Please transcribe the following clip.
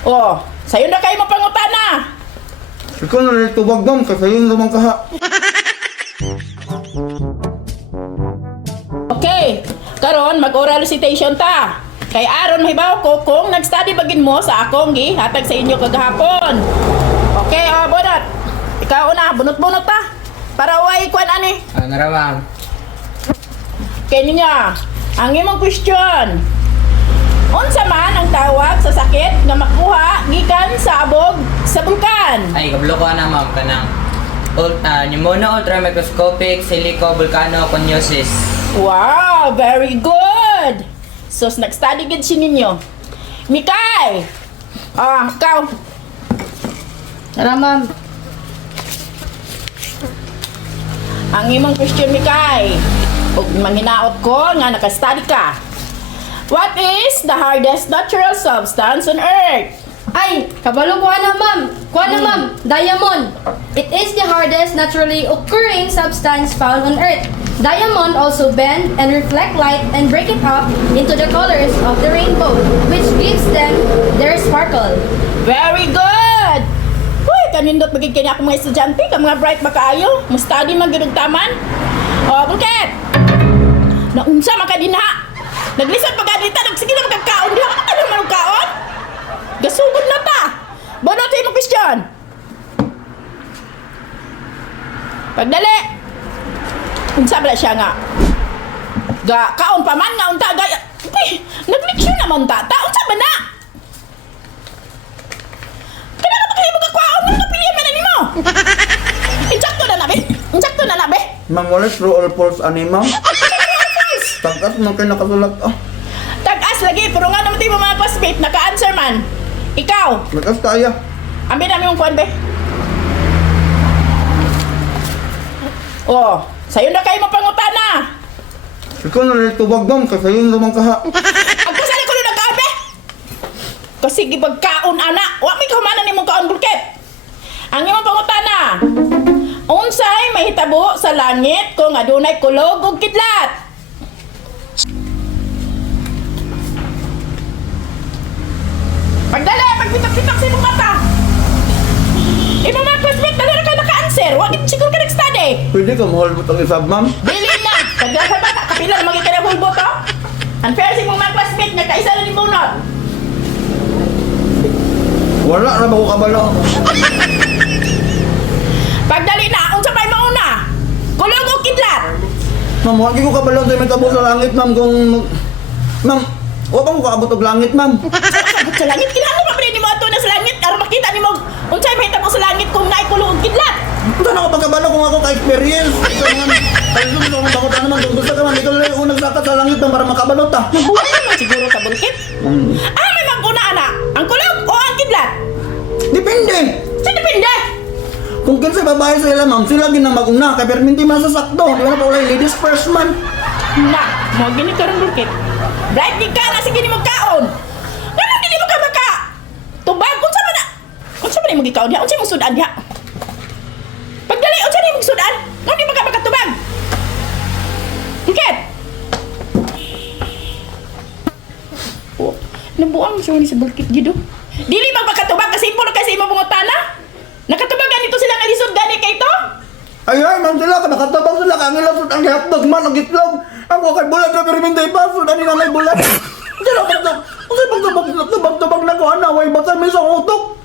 Oh, sayo na kayo mapangutana. Ikaw na rin tubag ma'am, kasi yun naman kaha. Okay, karon mag-oral recitation ta. Kay aron mahibaw ko kung nag-study bagin mo sa akong gihatag sa inyo kagahapon. Okay, bunot. Ikaw una, bunot-bunot ta. Para way kwan ani. Ano ra ma'am? Kay niya, ang imong question. Unsa man ang tawag sa sakit nga makuha gikan sa abog sa bulkan? Ay, kablo ko na ma'am kanang pneumonia ultramicroscopic silico-volcanoconiosis. Wow, very good. So, nag-study gid si ninyo. Mikay! Ikaw. Tara, ma'am. Ang imong question, Mikay. Ug manghinaot ko nga naka-study ka. What is the hardest natural substance on Earth? Ay, kabalo ko na, ma'am. Kuha na, ma'am. Diamond. It is the hardest naturally occurring substance found on Earth. Diamond also bend and reflect light and break it up into the colors of the rainbow, which gives them their sparkle. Very good! Uy, kanindot magiging kanya akong mga estudyante, ka mga bright ba kaayo? Mustadi man ginugtaman? Bulket! Naunsa man ka din ha? Naglisod pa ganita, nagsige na magkakaon. Di ako ka naman magkaon? Gasugod na ta! Bono tayo mo question! Pagdali! Unsa ba siya nga? Kaon pa man nga unta gaya. Nagliksyon naman ta. Unsa ba na? Kada ka kayo magkakwaon mo napilihan man nimo. Insakto na nabe. Insakto na nabe. Ma'am, wala true or false ani ma'am? Tangkas mo kayo nakasulat. Tag-as lagi pero nga naman tayo mga classmate naka-answer man. Ikaw, Nakas kaya. ambil namin yung kuwan be. Oh, sayo na kayo mapangutana. Ikaw na rin tubag ma'am, kasi yun naman kaha. Ang kasali ko na nagkaabe. Kasi gipagkaon ana, wa may kahumanan nimong kaon bulket. Ang imong pangutana. Unsay mahitabo sa langit kung adunay kulog ug kidlat? Pagdala, pagpitak-pitak sa imong mata. Imong mga classmate, dala na kayo naka-answer. Wa gid siguro ka nag-study. Pwede ka mahal mo itong isab ma'am? Dili na! Kagaya sa bata, kapila na magiging na hulbo to. Unfair sa imong mga classmate, nagkaisa na ni bunot. Wala na ba ko kabalo? Pagdali na, unsa pa'y mauna? Kulog o kidlat? Ma'am, wag ko kabalo sa may tabo sa langit ma'am kung... Ma'am, wag ko kaabot og langit ma'am. Sabot sa langit, kinahanglan pa rin ni mo ato na sa langit aron makita ni mo unsay mahitabo sa langit kung naay kulog o kidlat. Saan ako pagkabalo kung ako ka-experience? Ay, gusto ko bakot naman kung gusto ka man. Ikaw na yung unang sakat sa langit ma'am para makabalot ah. Nabuhay naman siguro ka bulkit. May maguna ana, ang kulog o ang kidlat? Depende. Sa depende. Kung kinsa babae sila ma'am, sila gina maguna. Kaya pero hindi masasakto. Di ba na pa wala yung ladies first man. Na, mo gini karon bulkit. Bright di ka na sige ni mo kaon. Ngano dili mo ka maka? Tubag unsa man na? Unsa man mo gikaon diha? Unsa mo sudan diha? Pagdali unsa ni mo sudan? Ngano di mo ka makatubag? Bulkit. Oh, nabuang siya ni sa bulkit gido. Dili magpakatubag kasi imong kasi imong bungotana. Nakatubag ganito sila nga lisod gani kay to? Ay, ma'am sila ka nakatabang sila ka ang ilasot ang hotdog man ang itlog. Ako kay bulat na pero hindi pa sudan ni nanay bulat. Sila pagtabag na ko ana way basta may sa utok.